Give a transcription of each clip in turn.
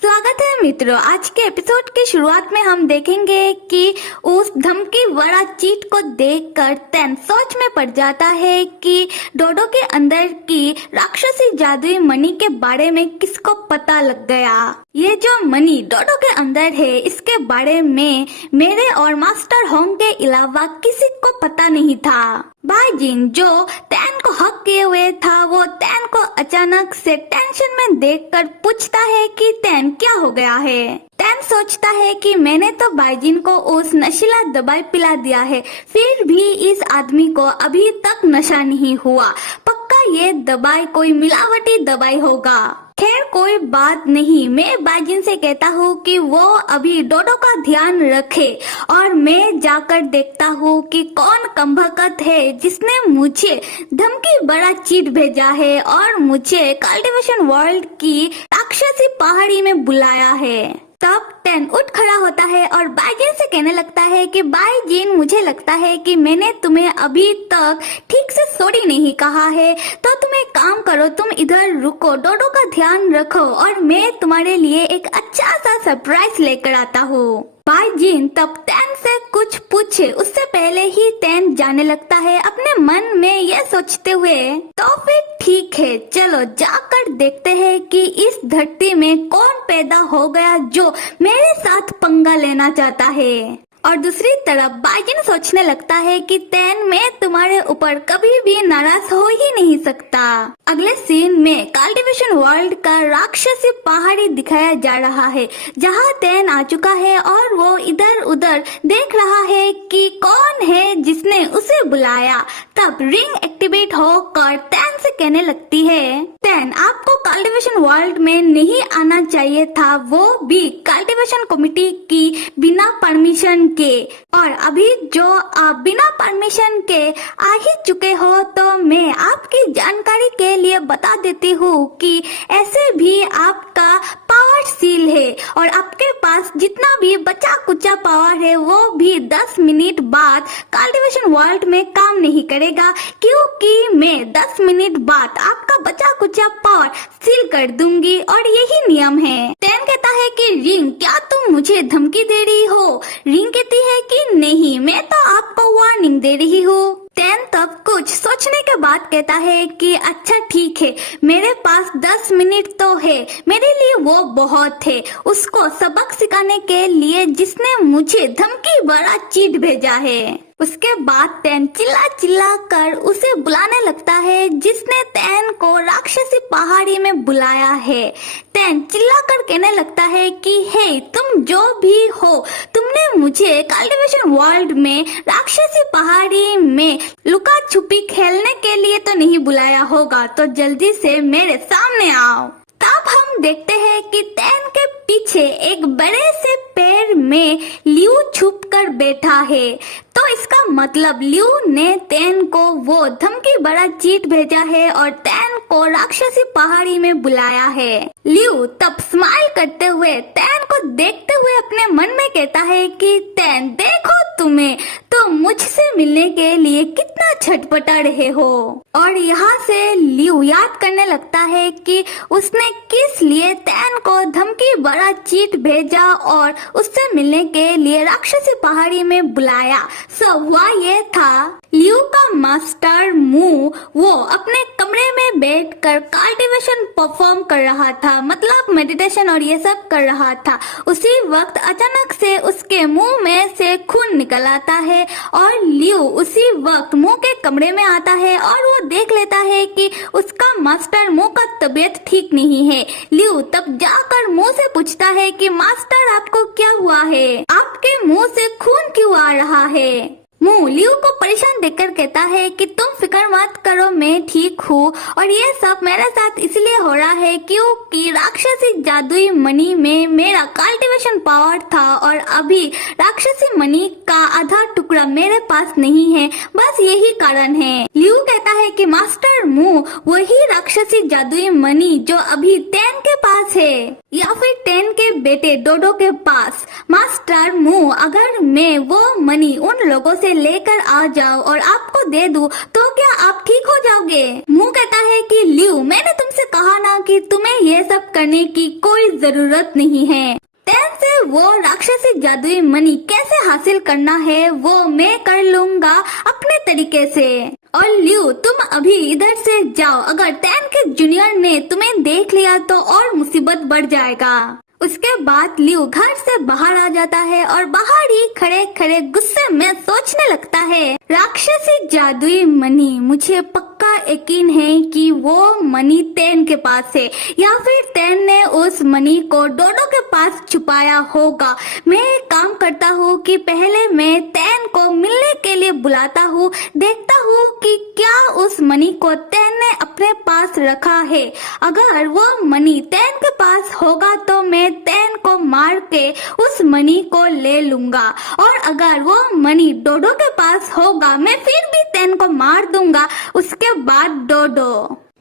स्वागत है मित्रों। आज के एपिसोड की शुरुआत में हम देखेंगे कि उस धमकी वाला चीट को देखकर तैन सोच में पड़ जाता है कि डोडो के अंदर की राक्षसी जादुई मणि के बारे में किसको पता लग गया। ये जो मणि डोडो के अंदर है इसके बारे में मेरे और मास्टर होंग के अलावा किसी को पता नहीं था। बाइजिन जो तैन को हक किए हुए था वो तैन को अचानक से टेंशन में देखकर पूछता है कि तैन क्या हो गया है। तैन सोचता है कि मैंने तो बाइजिन को उस नशीला दवाई पिला दिया है, फिर भी इस आदमी को अभी तक नशा नहीं हुआ। पक्का ये दवाई कोई मिलावटी दवाई होगा। खैर कोई बात नहीं, मैं बाइजिन से कहता हूँ कि वो अभी डोडो का ध्यान रखे और मैं जाकर देखता हूँ कि कौन कमबख्त है जिसने मुझे धमकी बड़ा चीट भेजा है और मुझे कल्टीवेशन वर्ल्ड की राक्षसी पहाड़ी में बुलाया है। तब तैन उठ खड़ा होता है और बाइजिन से कहने लगता है कि बाइजिन मुझे लगता है कि मैंने तुम्हें अभी तक ठीक से सॉरी नहीं कहा है, तो तुम एक काम करो, तुम इधर रुको, डोडो का ध्यान रखो और मैं तुम्हारे लिए एक अच्छा सा सरप्राइज लेकर आता हूँ। बाइजिन तब तैन से कुछ पूछे उससे पहले ही तैन जाने लगता है अपने मन में ये सोचते हुए, तो फिर ठीक है, चलो जाकर देखते हैं कि इस धरती में कौन पैदा हो गया जो मेरे साथ पंगा लेना चाहता है। और दूसरी तरफ बाइजिन सोचने लगता है कि तैन मैं तुम्हारे ऊपर कभी भी नाराज हो ही नहीं सकता। अगले सीन में कल्टीवेशन वर्ल्ड का राक्षसी पहाड़ी दिखाया जा रहा है जहां तैन आ चुका है और वो इधर उधर देख रहा है कि कौन है जिसने उसे बुलाया। तब रिंग एक्टिवेट होकर तैन से कहने लगती है, तैन आपको कल्टीवेशन वर्ल्ड में नहीं आना चाहिए था, वो भी कल्टीवेशन कमेटी की बिना परमिशन के। और अभी जो आप बिना परमिशन के आ ही चुके हो तो मैं आपकी जानकारी के लिए बता देती हूँ कि ऐसे भी आपका पावर सील है और आपके पास जितना भी बचा कुचा पावर है वो भी 10 मिनट बाद कल्टीवेशन वर्ल्ड में काम नहीं करेगा, क्योंकि मैं 10 मिनट बाद आपका बचा कुचा पावर सील कर दूंगी और यही नियम है। तैन कहता है कि रिंग क्या तुम मुझे धमकी दे रही हो? रिंग कहती है कि नहीं, मैं तो आपको वार्निंग दे रही हूँ। तैन तब कुछ सोचने के बाद कहता है कि अच्छा ठीक है, मेरे पास 10 मिनट तो है, मेरे लिए वो बहुत है उसको सबक सिखाने के लिए जिसने मुझे धमकी भरा चीट भेजा है। उसके बाद तैन चिल्ला चिल्ला कर उसे बुलाने लगता है जिसने तैन को राक्षसी पहाड़ी में बुलाया है। तैन चिल्ला कर कहने लगता है कि हे तुम जो भी हो, तुमने मुझे कल्टीवेशन वर्ल्ड में राक्षसी पहाड़ी में लुका छुपी खेलने के लिए तो नहीं बुलाया होगा, तो जल्दी से मेरे सामने आओ। तब हम देखते हैं कि तैन के पीछे एक बड़े से पेड़ में लियू छुप कर बैठा है, तो इसका मतलब लियू ने तैन को वो धमकी बड़ा चीट भेजा है और तैन को राक्षसी पहाड़ी में बुलाया है। लियू तब स्माइल करते हुए तैन को देखते हुए अपने मन में कहता है कि तैन देखो तुम्हें तो मुझसे मिलने के लिए कितना छटपटा रहे हो। और यहाँ से लियू याद करने लगता है कि उसने किस लिए तैन को धमकी बड़ा चीट भेजा और उससे मिलने के लिए राक्षसी पहाड़ी में बुलाया। हुआ ये था, लियू का मास्टर मू वो अपने कमरे में बैठकर कल्टीवेशन परफॉर्म कर रहा था, मतलब मेडिटेशन और ये सब कर रहा था। उसी वक्त अचानक से उसके मुंह में से खून निकल आता है और लियू उसी वक्त मुंह के कमरे में आता है और वो देख लेता है कि उसका मास्टर मुंह का तबीयत ठीक नहीं है। लियू तब जाकर मुंह से पूछता है कि मास्टर आपको क्या हुआ है, आपके मुंह से खून क्यों आ रहा है? मू लियू को परेशान देखकर कहता है कि तुम फिक्र मत करो, मैं ठीक हूँ और ये सब मेरे साथ इसलिए हो रहा है क्योंकि राक्षसी जादुई मणि में मेरा कल्टीवेशन पावर था और अभी राक्षसी मणि का आधा टुकड़ा मेरे पास नहीं है, बस यही कारण है। लियू कहता है कि मास्टर मू वही राक्षसी जादुई मणि जो अभी तैन के पास है या फिर टेन के बेटे डोडो के पास। मास्टर मू, अगर मैं वो मनी उन लोगों से लेकर आ जाऊं और आपको दे दूं तो क्या आप ठीक हो जाओगे? मू कहता है कि लियो, मैंने तुमसे कहा ना कि तुम्हें ये सब करने की कोई जरूरत नहीं है। टेन से वो राक्षसी जादुई मनी कैसे हासिल करना है वो मैं कर लूंगा अपने तरीके से। और लियो, तुम अभी इधर से जाओ, अगर टेन के जूनियर ने तुम्हें देख लिया तो और मुसीबत बढ़ जाएगा। उसके बाद लियो घर से बाहर आ जाता है और बाहर ही खड़े खड़े गुस्से में सोचने लगता है, राक्षसी जादुई मनी, मुझे पक्का यकीन है कि वो मनी टेन के पास है या फिर टेन ने उस मनी को डोडो के पास छुपाया होगा। मैं एक काम करता हूँ कि पहले मैं टेन को मिलने के लिए बुलाता हूँ, देखता हूँ कि क्या उस मनी को टेन ने अपने पास रखा है। अगर वो मनी टेन के पास होगा तो मैं टेन को मार के उस मनी को ले लूंगा, और अगर वो मनी डोडो के पास होगा मैं फिर भी टेन को मार दूंगा, उसके बाद डोडो।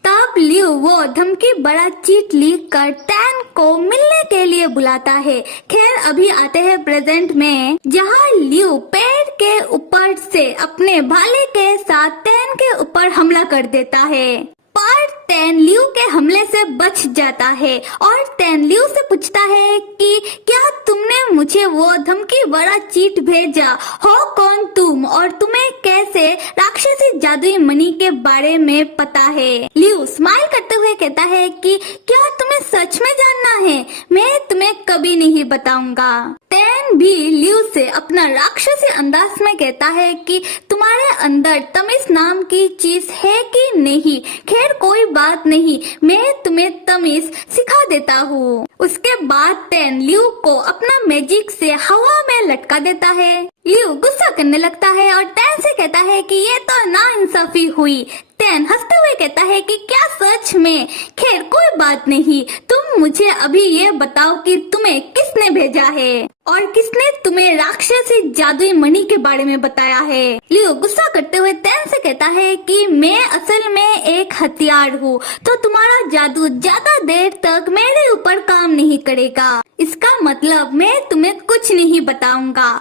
तब लियो वो धमकी बड़ा चीट लिख कर टेन को मिलने के लिए बुलाता है। खैर अभी आते हैं प्रेजेंट में, जहाँ लियो पेड़ के ऊपर से अपने भाले के साथ टेन के ऊपर हमला कर देता है, पर टेन लियो के हमले से बच जाता है और टेन लियो से पूछता है कि क्या तुमने मुझे वो धमकी बड़ा चीट भेजा हो, कौन तुम और तुम्हें कैसे राक्षसी जादुई मनी के बारे में पता है? लियो स्माइल करते हुए कहता है कि क्या तुम्हें सच में जानना है? मैं तुम्हें कभी नहीं बताऊंगा। टेन भी लियो से अपना राक्षसी अंदाज में कहता है कि तुम्हारे अंदर तमीज नाम की चीज है कि नहीं? खैर कोई बात नहीं, मैं तुम्हें तमीज सिखा देता हूँ। उसके बाद टेन लियो को अपना मैजिक से हवा में लटका देता है। लियो गुस्सा करने लगता है और टेन से कहता है कि ये तो नाइंसाफी हुई। टेन हंसते हुए कहता है कि क्या सच में? खैर कोई बात नहीं, तुम मुझे अभी ये बताओ कि तुम्हें किसने भेजा है और किसने तुम्हें राक्षसी जादुई मणि के बारे में बताया है। लियो गुस्सा करते हुए टेन से कहता है कि मैं असल में एक हथियार हूँ, तो तुम्हारा जादू ज्यादा देर तक मेरे ऊपर काम नहीं करेगा। इसका मतलब मैं तुम्हें कुछ नहीं बताऊंगा।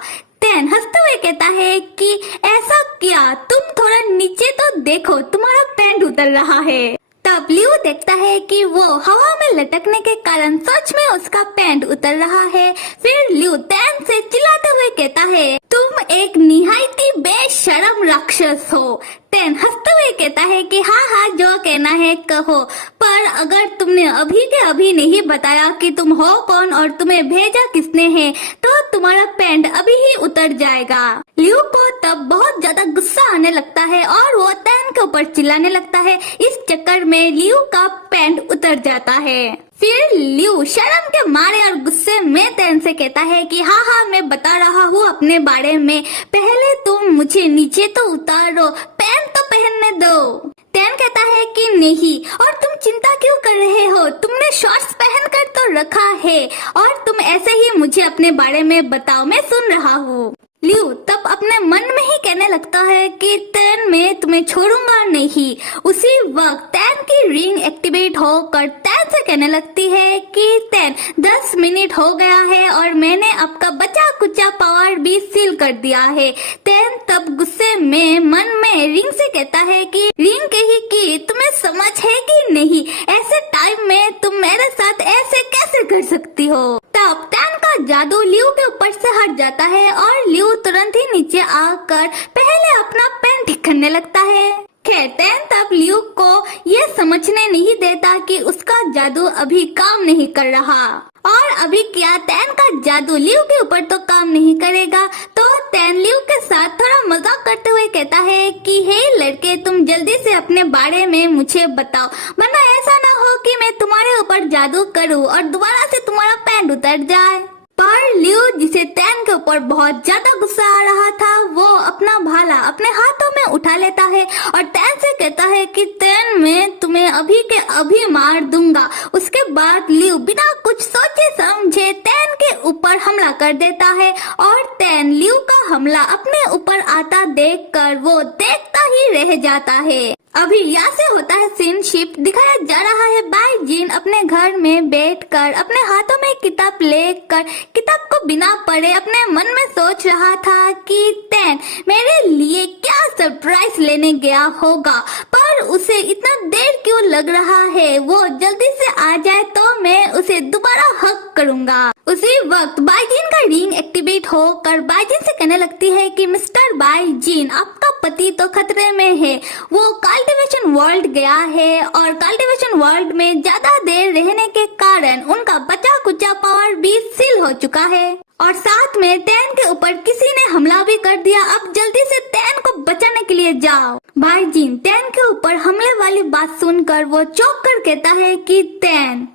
टेन हंसते हुए कहता है कि ऐसा क्या? तुम थोड़ा नीचे तो देखो, तुम्हारा पैंट उतर रहा है। तब लियो देखता है कि वो हवा में लटकने के कारण सच में उसका पैंट उतर रहा है। फिर लियो टेन से चिल्लाते हुए कहता है, तुम एक निहायती बेशरम राक्षस हो। टेन हंसते हुए कहता है कि हाँ, जो कहना है कहो, पर अगर तुमने अभी के अभी नहीं बताया कि तुम हो कौन और तुम्हें भेजा किसने है, तो तुम्हारा पैंट अभी ही उतर जाएगा। लियो को तब बहुत ज्यादा गुस्सा आने लगता है और वो टेन के ऊपर चिल्लाने लगता है। इस चक्कर में लियो का पैंट उतर जाता है। फिर लियो शर्म के मारे और गुस्से में टेन से कहता है कि हाँ, मैं बता रहा हूँ अपने बारे में, पहले तुम मुझे नीचे तो उतारो, पैंट तो पहनने दो। टेन कहता है कि नहीं, और तुम चिंता क्यों कर रहे हो? तुमने शॉर्ट्स पहन कर तो रखा है और तुम ऐसे ही मुझे अपने बारे में बताओ, मैं सुन रहा हूँ। लियो तब अपने मन में ही कहने लगता है कि टेन मैं तुम्हें छोड़ूंगा नहीं। उसी वक्त टेन की रिंग एक्टिवेट होकर टेन से कहने लगती है कि टेन 10 मिनट हो गया है और मैंने आपका बचा कुचा पावर भी सील कर दिया है। टेन तब गुस्से में मन में रिंग से कहता है कि रिंग कही कि तुम्हें समझ है कि नहीं, ऐसे टाइम में तुम मेरे साथ ऐसे कैसे कर सकती हो? तब टेन का जादू लियो के ऊपर से हट जाता है और लियो तुरंत ही नीचे आकर पहले अपना पैंट ठीक करने लगता है। खैर टेन तब लियो को ये समझने नहीं देता कि उसका जादू अभी काम नहीं कर रहा, और अभी क्या टेन का जादू लियो के ऊपर तो काम नहीं करेगा। तो टेन लियो के साथ थोड़ा मजाक करते हुए कहता है कि हे लड़के, तुम जल्दी से अपने बारे में मुझे बताओ, वरना ऐसा ना हो कि मैं तुम्हारे ऊपर जादू करूं और दोबारा से तुम्हारा पैंट उतर जाए। पर लियो जिसे टेन के ऊपर बहुत ज्यादा गुस्सा आ रहा था, वो अपना भाला अपने हाथों में उठा लेता है और टेन से कहता है कि टेन मैं तुम्हें अभी के अभी मार दूंगा। उसके बाद लियो बिना कुछ सोचे समझे टेन के ऊपर हमला कर देता है और टेन लियो का हमला अपने ऊपर आता देखकर वो देखता ही रह जाता है। अभी यहाँ से होता है सीन शिफ्ट। दिखाया जा रहा है बाई जीन अपने घर में बैठकर अपने हाथों में किताब लेकर किताब को बिना पढ़े अपने मन में सोच रहा था कि तैन मेरे लिए क्या सरप्राइज लेने गया होगा, पर उसे इतना देर क्यों लग रहा है। वो जल्दी से आ जाए तो मैं उसे दोबारा हक करूंगा। उसी वक्त बाईजीन का रिंग एक्टिवेट होकर बाईजीन से कहने लगती है कि मिस्टर बाईजीन, आपका पति तो खतरे में है। वो कल्टीवेशन वर्ल्ड गया है और कल्टीवेशन वर्ल्ड में ज्यादा देर रहने के कारण उनका बचा कुचा पावर भी सील हो चुका है और साथ में तैन के ऊपर किसी ने हमला भी कर दिया। अब जल्दी से तैन को बचाने के लिए जाओ। बाईजीन तैन के ऊपर हमले वाली बात सुनकर वो चौंक कर कहता है कि तैन।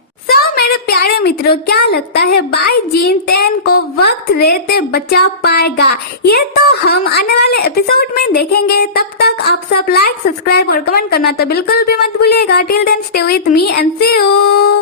मेरे प्यारे मित्रों, क्या लगता है बाईजीन तैन को वक्त रहते बचा पाएगा? ये तो हम आने वाले एपिसोड में देखेंगे। तब तक आप सब लाइक, सब्सक्राइब और कमेंट करना तो बिल्कुल भी मत भूलिएगा। Till then stay with me and see you.